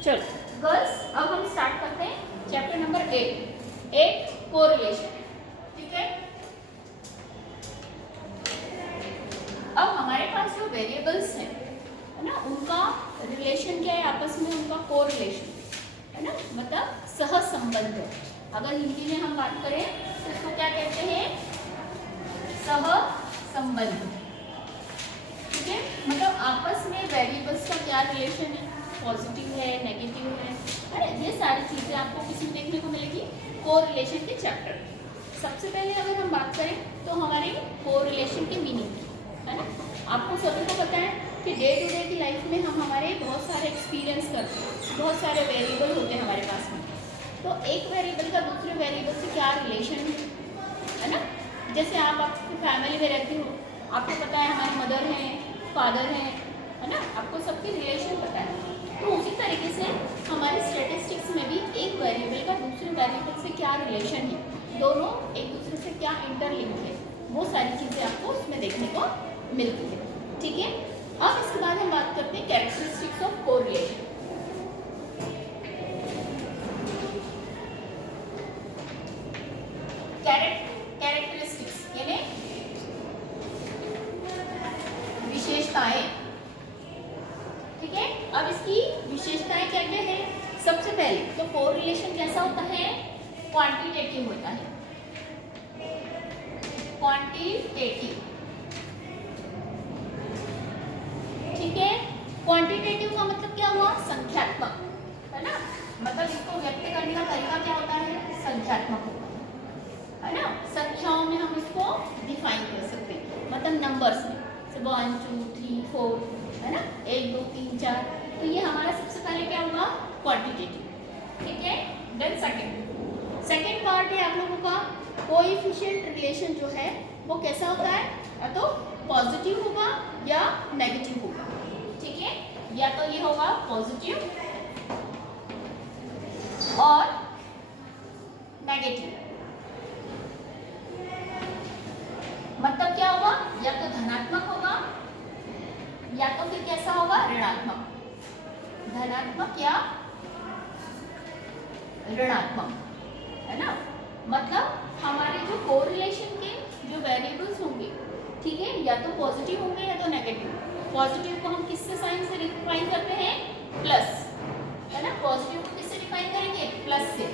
चलो गर्ल्स, अब हम स्टार्ट करते हैं चैप्टर नंबर 8 कोरिलेशन। ठीक है, अब हमारे पास जो वेरिएबल्स हैं है ना, उनका रिलेशन क्या है आपस में, उनका कोरिलेशन है ना, मतलब सहसंबंध। अगर हिंदी में हम बात करें तो इसको क्या कहते हैं, सहसंबंध। ठीक है, मतलब आपस में वेरिएबल्स का क्या रिलेशन है, पॉजिटिव है, नेगेटिव है ना, ये सारी चीजें आपको किसमें देखने को मिलेगी, कोरिलेशन के चैप्टर में। सबसे पहले अगर हम बात करें तो हमारे कोरिलेशन के मीनिंग की है ना, आपको सभी को पता है कि डे टू डे की लाइफ में हम हमारे बहुत सारे एक्सपीरियंस करते हैं, बहुत सारे वेरिएबल होते हैं हमारे पास में। तो एक वेरिएबल का दूसरे वेरिएबल से क्या रिलेशन है ना, जैसे आप आपकी फैमिली में रहते हो, आपको पता है हमारे मदर हैं, फादर हैं है ना, आपको सबकी रिलेशन पता है। तो उसी तरीके से हमारे स्टैटिस्टिक्स में भी एक वेरिएबल का दूसरे वेरिएबल से क्या रिलेशन है, दोनों एक दूसरे से क्या इंटरलिंक है, वो सारी चीज़ें आपको उसमें देखने को मिलती है। ठीक है, अब इसके बाद हम बात करते हैं कैरेक्टरिस्टिक्स ऑफ कोरिलेशन। कैरेक्टरिस्टिक्स यानी विशेषताएं। ठीक है, अब इसकी विशेषताएं क्या क्या है, सबसे पहले तो कोरिलेशन कैसा होता है, क्वांटिटेटिव होता है, क्वांटिटेटिव। ठीक है, क्वांटिटेटिव का मतलब क्या हुआ, संख्यात्मक है ना, मतलब इसको व्यक्त करने का तरीका क्या होता है, संख्यात्मक होता है ना, संख्याओं में हम इसको डिफाइन कर सकते हैं, मतलब नंबर्स में, 1 2 3 4 है ना, 1 2 3 4, तो ये हमारा सबसे पहले क्या होगा, क्वांटिटेटिव। ठीक है, देन सेकंड पार्ट है आप लोगों का कोएफिशिएंट रिलेशन, जो है वो कैसा होता है, या तो पॉजिटिव होगा या नेगेटिव होगा। ठीक है, या तो ये होगा पॉजिटिव और नेगेटिव, मतलब क्या होगा, या तो धनात्मक होगा या तो फिर कैसा होगा, ऋणात्मक, धनात्मक या ऋणात्मक है ना। मतलब हमारे जो कोरिलेशन के जो वेरिएबल्स होंगे, ठीक है, या तो पॉजिटिव होंगे या तो नेगेटिव। पॉजिटिव को हम किससे साइन से डिफाइन करते हैं, प्लस है ना, पॉजिटिव को किससे डिफाइन करेंगे, प्लस से,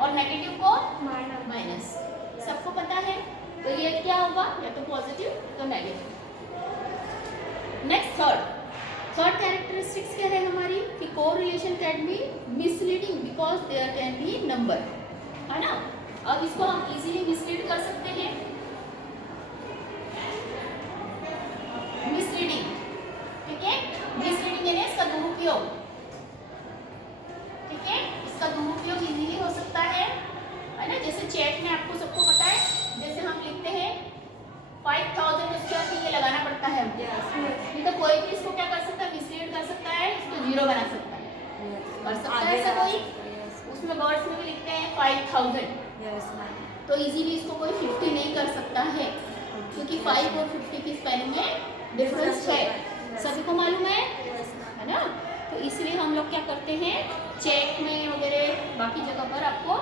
और नेगेटिव को माइनस। सबको पता है, तो ये क्या होगा, या तो पॉजिटिव तो नेगेटिव। नेक्स्ट थर्ड कैरेक्टरिस्टिक्स क्या है हमारी, कि correlation can be misleading because there can be number है ना। अब इसको हम इजीली मिसलीड कर सकते हैं, मिसलीडिंग। ठीक है, मिसलीडिंग यानी इसका दुरुपयोग। ठीक है, इसका दुरुपयोग इजीली हो सकता है ना, जैसे चेक में आपको सबको पता है, जैसे हम लिखते हैं 5000, उसके बाद ये लगाना पड़ता है, नहीं तो कोई भी इसको क्या कर सकता है, मिसलीड कर सकता है, इसको जीरो बना सकता है, कर सकता है ऐसा कोई। उसमें वर्ड्स में भी लिखते हैं 5000, तो इजीली इसको कोई 50 नहीं कर सकता है, क्योंकि 5 और 50 की स्पेलिंग में डिफरेंस है, सभी को मालूम है ना। तो इसलिए हम लोग क्या करते हैं, चेक में वगैरह बाकी जगह पर आपको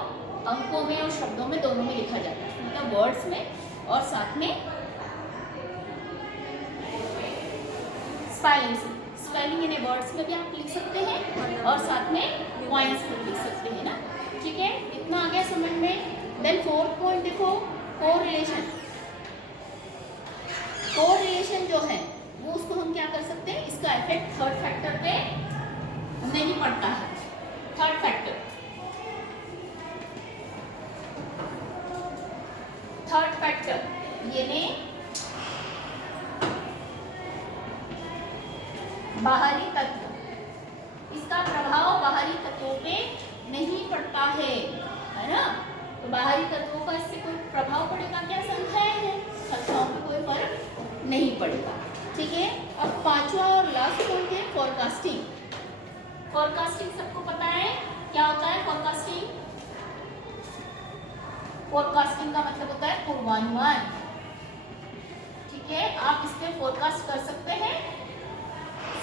अंकों में और शब्दों में दोनों में लिखा जाता है, मतलब वर्ड्स में और साथ में स्पेलिंग से। स्पेलिंग यानी वर्ड्स में भी आप लिख सकते हैं और साथ में पॉइंट्स पर लिख सकते हैं ना। ठीक है, इतना आ गया समझ में। देन फोर्थ पॉइंट देखो, कोरिलेशन। कोरिलेशन जो है वो उसको हम क्या कर सकते हैं, इसका इफेक्ट थर्ड फैक्टर पे नहीं पड़ता है। थर्ड फैक्टर यानी बाहरी तत्व, इसका प्रभाव बाहरी तत्वों पे नहीं पड़ता है ना। तो बाहरी तत्वों का इससे कोई प्रभाव पड़ेगा क्या, संख्याएं हैं, संख्याओं पे कोई फर्क नहीं पड़ेगा। ठीक है, अब पांचवा और लास्ट पॉइंट है फोरकास्टिंग। फोरकास्टिंग सबको पता है क्या होता है, फोरकास्टिंग। फोरकास्टिंग का मतलब होता है पूर्वानुमान। ठीक है, आप इस पे फोरकास्ट कर सकते हैं,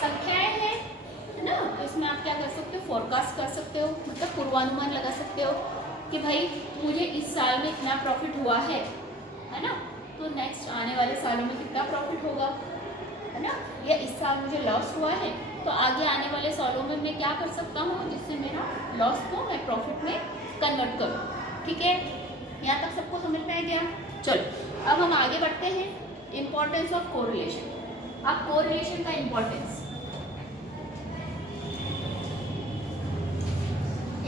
संख्याएं हैं है ना। तो इसमें आप क्या कर सकते हो, फोरकास्ट कर सकते हो, मतलब पूर्वानुमान लगा सकते हो कि भाई मुझे इस साल में इतना प्रॉफिट हुआ है ना, तो नेक्स्ट आने वाले सालों में कितना प्रॉफिट होगा, है ना। या इस साल मुझे लॉस हुआ है तो आगे आने वाले सालों में मैं क्या कर सकता हूँ जिससे मेरा लॉस को मैं प्रॉफिट में कन्वर्ट करूँ। ठीक है, यहाँ तक सबको समझ में आ गया। चलो अब हम आगे बढ़ते हैं, इम्पोर्टेंस ऑफ कोरिलेशन। अब कोरिलेशन का इम्पोर्टेंस,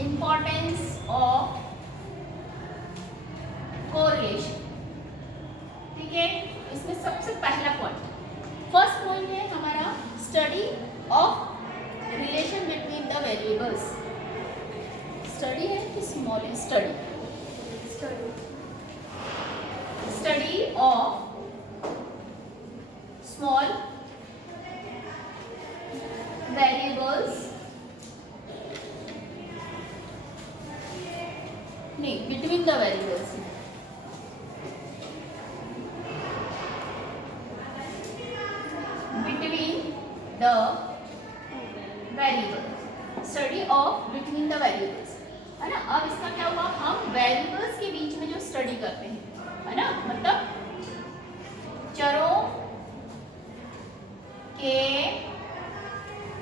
इम्पोर्टेंस ऑफ कोरिलेशन। ठीक है, इसमें सबसे पहला पॉइंट, फर्स्ट पॉइंट है हमारा study of relation between the variables. Study है कि small study, study of small variables, नहीं between the variables, the variable, study of between the variables, है ना। अब इसका क्या हुआ, हम वेरिएबल्स के बीच में जो स्टडी करते हैं, है ना, मतलब चरों के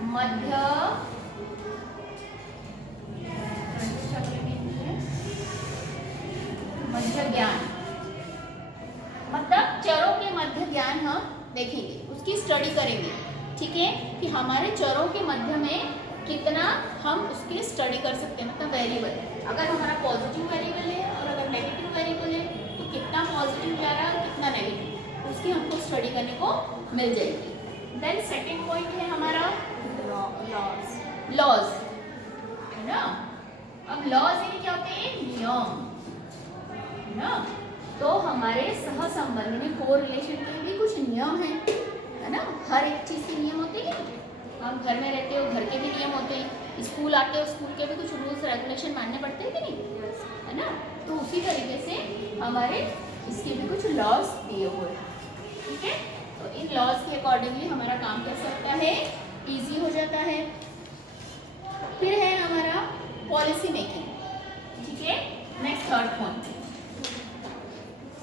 मध्य ज्ञान, मतलब चरों के मध्य ज्ञान हम देखेंगे, उसकी स्टडी करेंगे। ठीक है, कि हमारे चरों के मध्य में कितना हम उसकी स्टडी कर सकते हैं, मतलब वेरिएबल, अगर हमारा पॉजिटिव वेरिएबल है और अगर नेगेटिव वेरिएबल है तो कितना पॉजिटिव जा रहा है कितना नेगेटिव, उसकी हमको स्टडी करने को मिल जाएगी। देन सेकेंड पॉइंट है हमारा लॉज, है ना। अब लॉज यानी क्या होते हैं, नियम, है ना। तो हमारे सहसंबंध में कोरिलेशन के भी कुछ नियम है ना। हर एक चीज़ के नियम होते हैं, हम घर में रहते हो घर के भी नियम होते हैं, स्कूल आते हो स्कूल के भी कुछ रूल्स रेगुलेशन मानने पड़ते हैं कि नहीं, है ना। तो उसी तरीके से हमारे इसके भी कुछ लॉज दिए हुए हैं। ठीक है, तो इन लॉज के अकॉर्डिंगली हमारा काम कर सकता है, इजी हो जाता है। फिर है हमारा पॉलिसी मेकिंग। ठीक है, next third point,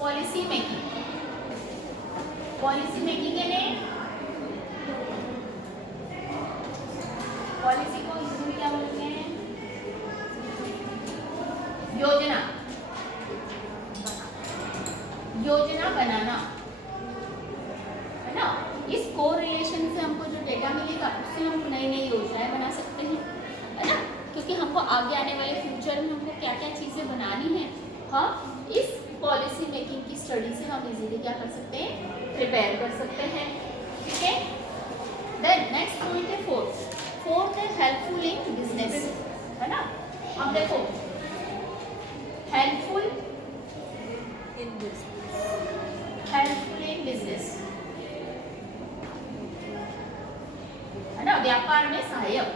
policy making. Policy making यानी पॉलिसी को हिंदी में क्या बोलते हैं, योजना, योजना बनाना, है ना। इस कोरिलेशन से हमको जो डेटा मिलेगा उससे हम नई नई योजनाएं बना सकते हैं, है ना, क्योंकि हमको आगे आने वाले फ्यूचर में हमको क्या क्या चीज़ें बनानी है, हम इस पॉलिसी मेकिंग की स्टडी से हम इजीली क्या कर सकते हैं, प्रिपेयर कर सकते हैं। ठीक है, देन नेक्स्ट पॉइंट है फोर्थ है हेल्पफुल इन बिजनेस, है ना। अब देखो हेल्पफुल इन बिजनेस, है ना, व्यापार में सहायक।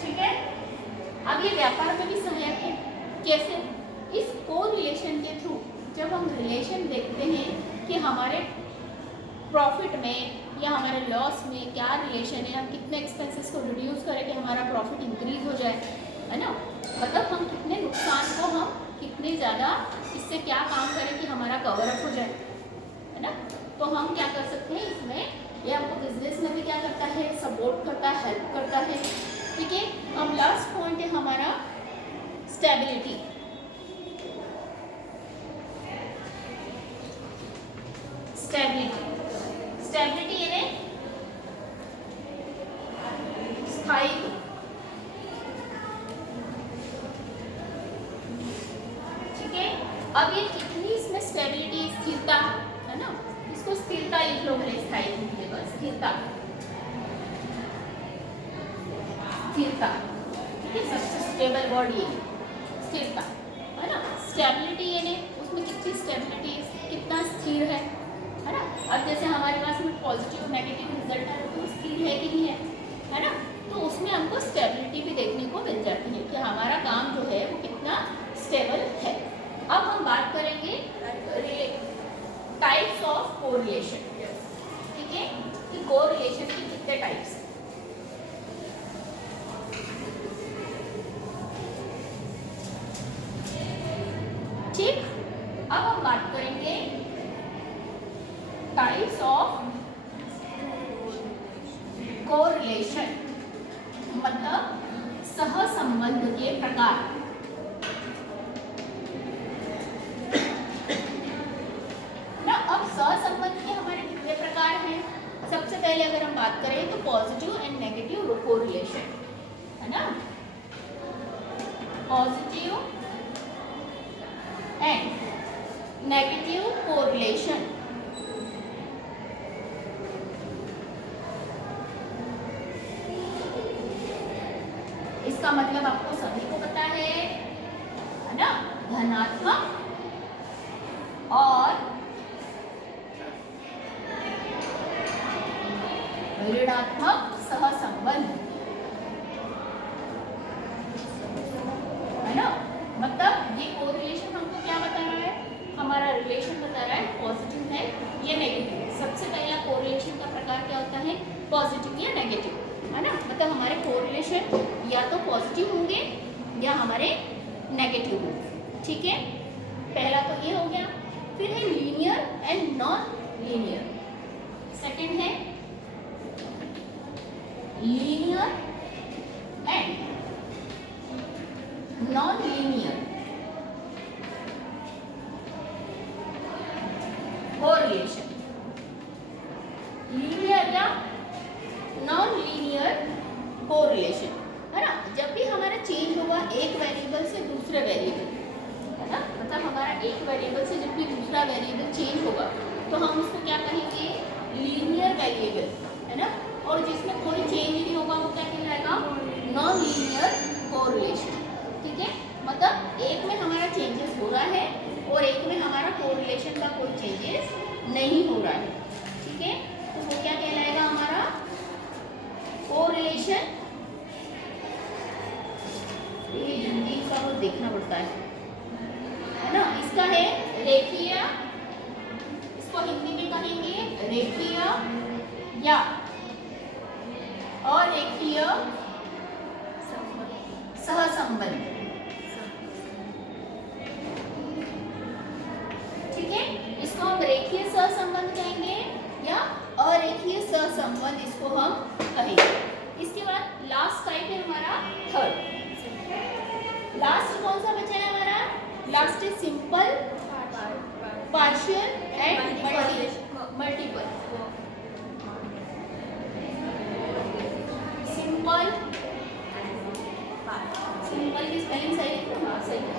ठीक है, अब ये व्यापार में भी सहायक है, कैसे, इस कोरिलेशन के थ्रू जब हम रिलेशन देखते हैं कि हमारे प्रॉफिट में या हमारे लॉस में क्या रिलेशन है, हम कितने एक्सपेंसेस को रिड्यूस करें कि हमारा प्रॉफिट इंक्रीज हो जाए, है ना, मतलब हम कितने नुकसान को हम कितने ज़्यादा इससे क्या काम करें कि हमारा कवर अप हो जाए, है ना। तो हम क्या कर सकते हैं इसमें, ये हमको बिजनेस में भी क्या करता है, सपोर्ट करता है, हेल्प करता है। ठीक है, अब लास्ट पॉइंट है हमारा स्टेबिलिटी। स्टेबिलिटी यानी स्थायित्व। ठीक है, अब ये कितनी इसमें स्टेबिलिटी, स्थिरता, है ना, इसको स्थिरता लिख लो मेरे, स्थायित्व की जगह स्थिरता, स्थिरता। ठीक है, सबसे स्टेबल वर्ड ये स्थिरता, है ना। स्टेबिलिटी यानी उसमें कितनी स्टेबिलिटी, कितना स्थिर है ना। अब जैसे हमारे पास में पॉजिटिव नेगेटिव रिजल्ट है तो स्थिर है कि नहीं है ना, तो उसमें हमको स्टेबिलिटी भी देखने को मिल जाती है कि हमारा काम जो है वो कितना स्टेबल है। अब हम बात करेंगे टाइप्स ऑफ कोरिलेशन, ठीक है, कि कोरिलेशन के कितने टाइप्स हैं। ठीक, अब हम बात करेंगे टाइप्स ऑफ कोरिलेशन, मतलब सहसंबंध के प्रकार। ना अब सहसंबंध के हमारे कितने प्रकार हैं। सबसे पहले अगर हम बात करें तो पॉजिटिव एंड नेगेटिव कोरिलेशन, है ना, पॉजिटिव एंड नेगेटिव कोरिलेशन। इसका मतलब आपको सभी को पता है ना, धनात्मक और ऋणात्मक सहसंबंध, है ना। मतलब ये कोरिलेशन हमको क्या बता रहा है, हमारा रिलेशन बता रहा है पॉजिटिव है या नेगेटिव। सबसे पहला कोरिलेशन का प्रकार क्या होता है, पॉजिटिव या नेगेटिव, है ना। मतलब हमारे कोरिलेशन या तो पॉजिटिव होंगे या हमारे नेगेटिव होंगे, ठीक है। पहला तो ये हो गया। फिर है linear and non linear. Second है linear and non linear correlation. Linear या नॉन लीनियर कोरिलेशन, है ना, जब भी हमारा चेंज होगा एक वेरिएबल से दूसरे वेरिएबल, है ना, मतलब हमारा एक वेरिएबल से जब भी दूसरा वेरिएबल चेंज होगा तो हम उसको क्या कहेंगे, लीनियर वेरिएबल, है ना। और जिसमें कोई चेंज नहीं होगा वो क्या कहलाएगा, नॉन लीनियर कोरिलेशन, ठीक है। मतलब एक में हमारा चेंजेस हो रहा है और एक में हमारा कोरिलेशन का कोई चेंजेस नहीं हो रहा है, ठीक है। तो वो क्या कहलाएगा, हमारा कोरिलेशन। ये हिंदी का वो देखना पड़ता है ना। इसका है रेखीय, इसको हिंदी में कहेंगे रेखीय या अरेखीय सहसंबंध, ठीक है। इसको हम रेखीय सहसंबंध कहेंगे या अरेखीय सहसंबंध इसको हम कहेंगे। इसके बाद लास्ट टाइप है हमारा थर्ड। लास्ट कौन सा बचा है हमारा, लास्ट है simple, partial and multiple. Simple, simple की स्पेलिंग सही है, हाँ सही है।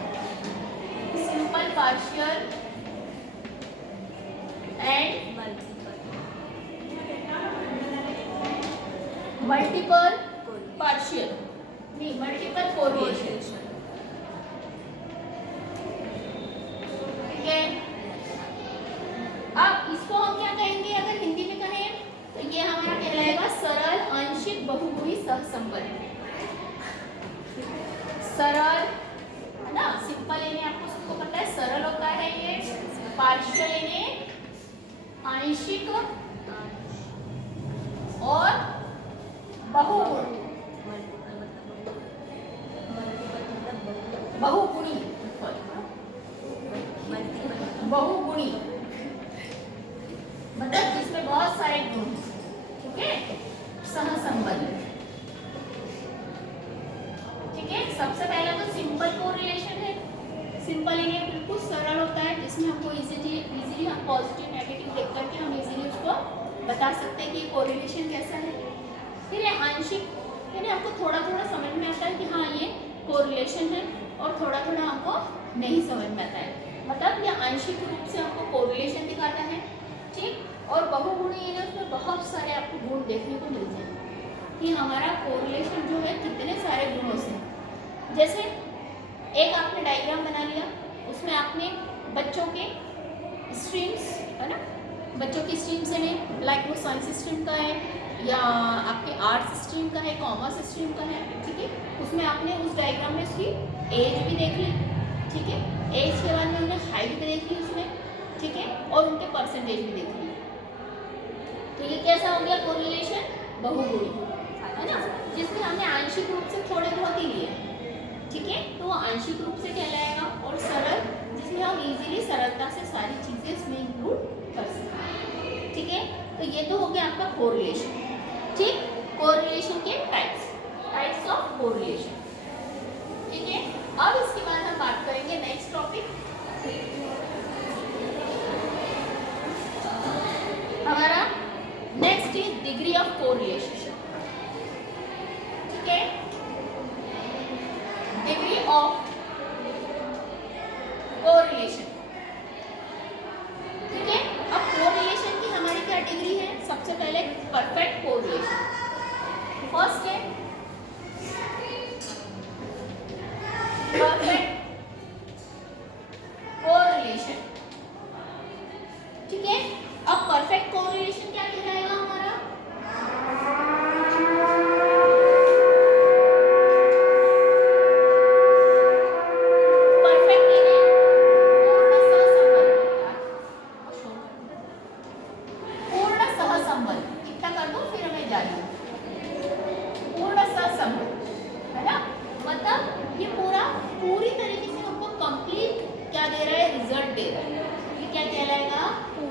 Simple, partial and multiple partial, नहीं मल्टीपल कोरिलेशन, ठीक है। अब इसको हम क्या कहेंगे, अगर हिंदी में कहें तो ये हमारा कहलाएगा सरल आंशिक बहुगुणी सहसंबंध। सरल, है ना, सिंपल इन्हें आपको सबको पता है सरल होता है ये, पार्शियल इन्हें आंशिक और बहुगुणी, बहुगुणी, बहुगुणी मतलब जिसमें बहुत सारे गुण, ठीक है, सहसंबंध, ठीक है। सबसे पहला तो सिंपल कोरिलेशन है। सिंपल इन्हें बिल्कुल सरल होता है, जिसमें हमको इजीली हम पॉजिटिव नेगेटिव देख करके हम इजीली उसको बता सकते हैं कि कोरिलेशन कैसा है। फिर ये आंशिक, यानी आपको थोड़ा थोड़ा समझ में आता है कि हाँ ये कोरिलेशन है, और थोड़ा थोड़ा हमको नहीं समझ में आता है, मतलब ये आंशिक रूप से हमको कोरिलेशन दिखाता है, ठीक। और बहुगुणी है, उसमें बहुत सारे आपको गुण देखने को मिलते हैं कि हमारा कोरिलेशन जो है कितने सारे गुणों से। जैसे एक आपने डायग्राम बना लिया, उसमें आपने बच्चों के स्ट्रीम्स, है ना, बच्चों की स्ट्रीम्स हैं, लाइक वो साइंस स्ट्रीम का है या आपके आर्ट्स स्ट्रीम का है, कॉमर्स स्ट्रीम का है, ठीक है। उसमें आपने उस डायग्राम में उसकी एज भी देख ली, ठीक है। एज के बाद में हमने हाइट भी देख ली उसमें, ठीक है, और उनके परसेंटेज भी देख लिए। तो ये कैसा हो गया कोरिलेशन, बहुगुणी, है ना, जिसमें हमने आंशिक रूप से थोड़े बहुत ही लिए, ठीक है, तो वो आंशिक रूप से कहलाएगा। और सरल, जिसमें हम इजीली सरलता से सारी चीजें इसमें इंक्लूड कर सकते हैं, ठीक है। तो ये तो हो गया आपका कोरिलेशन, ठीक। कोरिलेशन के टाइप्स ऑफ कोरिलेशन, ठीक है। अब इसके बाद हम बात करेंगे नेक्स्ट टॉपिक, हमारा next is degree of correlation, ठीक है, डिग्री ऑफ कोरिलेशन, ठीक है। अब कोरिलेशन की हमारी क्या डिग्री है, सबसे पहले परफेक्ट कोरिलेशन, फर्स्ट है परफेक्ट कोरिलेशन, ठीक है। अब परफेक्ट कोरिलेशन क्या कहलाएगा हमारा,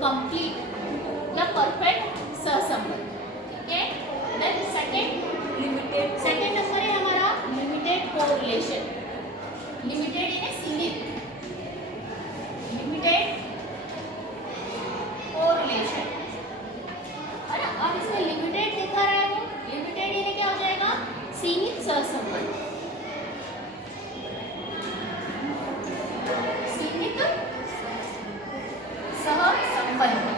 कंप्लीट या परफेक्ट सहसंबंध, ठीक है। देन सेकंड नंबर है हमारा लिमिटेड कोरिलेशन, लिमिटेड यानी सीमित, लिमिटेड कोरिलेशन, है ना। अब इसमें लिमिटेड दिखा रहा है, वो लिमिटेड यानी क्या हो जाएगा, सीमित सहसंबंध, सीमित सहसंबंध,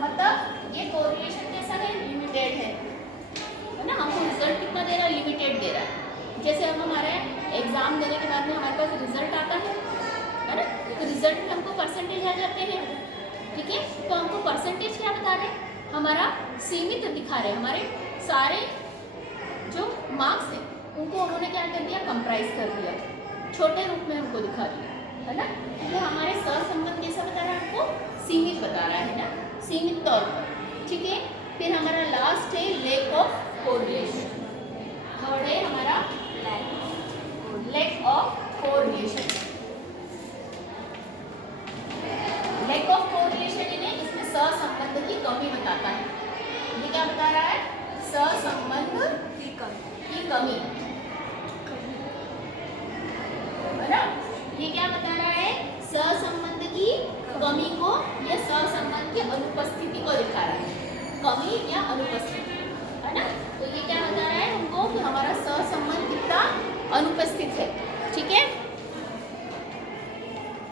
मतलब ये कोरिलेशन कैसा है, लिमिटेड है ना। हमको रिजल्ट कितना दे रहा है, लिमिटेड दे रहा है। जैसे अब हमारे एग्जाम देने के बाद में हमारे पास रिजल्ट आता है ना, तो रिजल्ट में हमको परसेंटेज आ जाते हैं, ठीक है। तो हमको परसेंटेज क्या बता रहे हैं, हमारा सीमित दिखा रहे हैं, हमारे सारे जो मार्क्स हैं उनको उन्होंने क्या कर दिया, कंप्राइज कर दिया, छोटे रूप में हमको दिखा दिया, है ना। तो हमारे सहसंबंध कैसा बता रहा है, हमको सीमित बता रहा है ना, सीमित तौर पर, ठीक है। फिर हमारा लास्ट है लैक ऑफ कोरिलेशन, थर्ड है हमारा lack of correlation, lack of correlation यानी इसमें सहसंबंध की कमी बताता है। ये क्या बता रहा है, सहसंबंध की कमी, है ना। ये क्या बता रहा है, सहसंबंध की कमी को या सहसंबंध की अनुपस्थिति को दिखा रहा है, कमी या अनुपस्थिति।